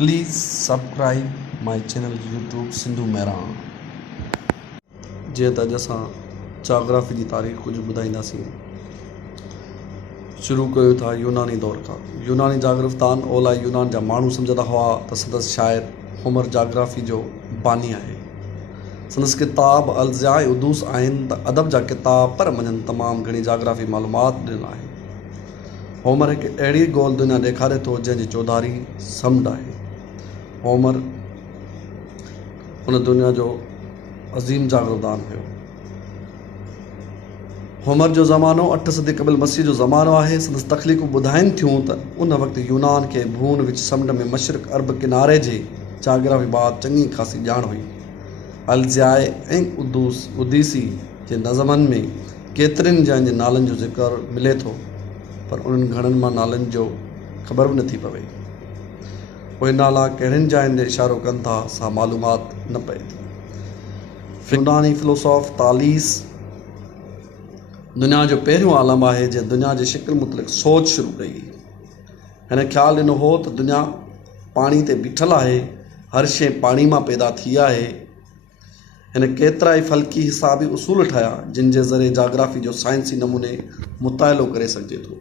Please subscribe my channel YouTube Sindhu Mehran. जीअं त अॼु असां जाग्राफी जी तारीख़ कुझु ॿुधाईंदासीं। शुरू कयो था यूनानी दौर खां। यूनानी जाग्रफ़तान ओला यूनान जा माण्हू सम्झंदा हुआ त संदसि शाइर होमर जाग्राफी जो बानी आहे। संदसि किताब अलज़ाए उदूस आहिनि त अदब जा किताब पर मञनि तमामु घणी जाग्राफी मालूमात ॾिनल आहे। होमर हिकु अहिड़ी गोल दुनिया ॾेखारे थो जंहिंजी चौधारी समुंड आहे। होमर उन दुनिया जो अज़ीम जागरदान हुयो। होमर जो ज़मानो 8 सदी क़बल मसीह जो ज़मानो आहे। संदसि तख़लीक़ूं ॿुधाइनि थियूं त उन वक़्तु यूनान खे भून विच समुंड में मशरिक़ अरब किनारे जे जाग्राफी बाबति चङी ख़ासी ॼाण हुई। अलज़ाए ऐं उदीसी जे नज़मनि में केतिरनि जंहिंजे नालनि जो ज़िक्र मिले थो, पर उन्हनि घणनि मां नालनि जो ख़बर बि नथी पवे। उहे नाला कहिड़ियुनि जायुनि ॾे इशारो कनि था, सा मालूमात न पए थी। यूनानी फिलोसोफ तालीस दुनिया जो पहिरियों आलम आहे जंहिं दुनिया जी शिकिल मुतलिक़ सोच शुरू कई। हिन ख़्यालु ॾिनो हो त दुनिया पाणी ते बीठल आहे, हर शइ पाणी मां पैदा थी आहे। हिन केतिरा ई फ़ल्की हिसाबी उसूल ठाहिया जिन जे ज़रिए जाग्राफी जो साइंसी नमूने मुताइलो करे सघिजे थो।